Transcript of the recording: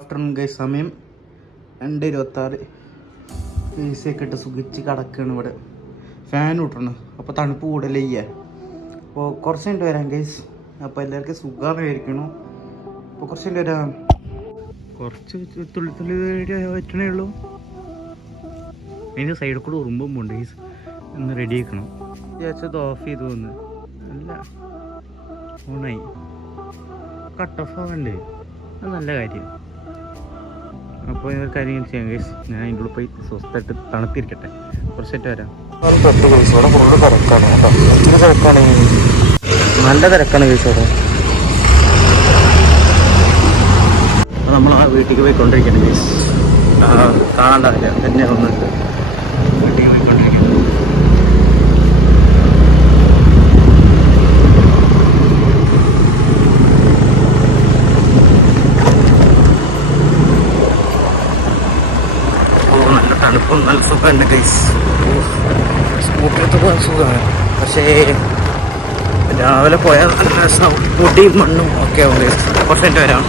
Afternoon guys, സമയം 2:26. A C ഒക്കെ ഇട്ട് സുഖിച്ച് കിടക്കുകയാണ് ഇവിടെ. ഫാൻ ഇട്ടണം, അപ്പോൾ തണുപ്പ് കൂടുതലേ ചെയ്യാൻ. അപ്പോൾ കുറച്ച് കഴിഞ്ഞിട്ട് വരാം ഗൈസ്. അപ്പോൾ എല്ലാവർക്കും സുഖമായിരിക്കണു. അപ്പോൾ കുറച്ച് കഴിഞ്ഞിട്ട് വരാം. കുറച്ച് തുള്ളി തുള്ളി പറ്റണേ ഉള്ളൂ. അതിൻ്റെ സൈഡിൽ കൂടെ ഉറുമ്പും പോണ്ട് ഗൈസ്. ഒന്ന് റെഡി ആക്കണം. വിചാരിച്ചത് ഓഫ് ചെയ്തു വന്ന് അല്ല, ഓണായി. കട്ട് ഓഫ് ആവണ്ടേ, അത് നല്ല കാര്യം. അപ്പോൾ ഇതൊരു കാര്യം ചെയ്യാം ഗൈസ്. ഞാൻ അതിൻ്റെ ഉള്ളിൽ പോയി സ്വസ്ഥമായിട്ട് തണുത്തിരിക്കട്ടെ. കുറച്ചായിട്ട് വരാം. നല്ല തിരക്കാണ് ഗൈസ് അവിടെ. അപ്പോൾ നമ്മൾ ആ വീട്ടിലേക്ക് പോയിക്കൊണ്ടിരിക്കണം ഗൈസ്. കാണാണ്ടില്ല തന്നെ ഒന്നുണ്ട്. വീട്ടിലേക്ക് പോയിക്കൊണ്ടിരിക്കണം. തണുപ്പും നല്ല സുഖമുണ്ട് ഗൈസ്. സ്കൂട്ടറിൽ പോകാൻ സുഖമാണ്, പക്ഷേ രാവിലെ പോയാൽ നല്ല രസമാവും. പൊടിയും മണ്ണും ഒക്കെ ആവും ഗൈസ്. കുറച്ച് കഴിഞ്ഞിട്ട് വരാം.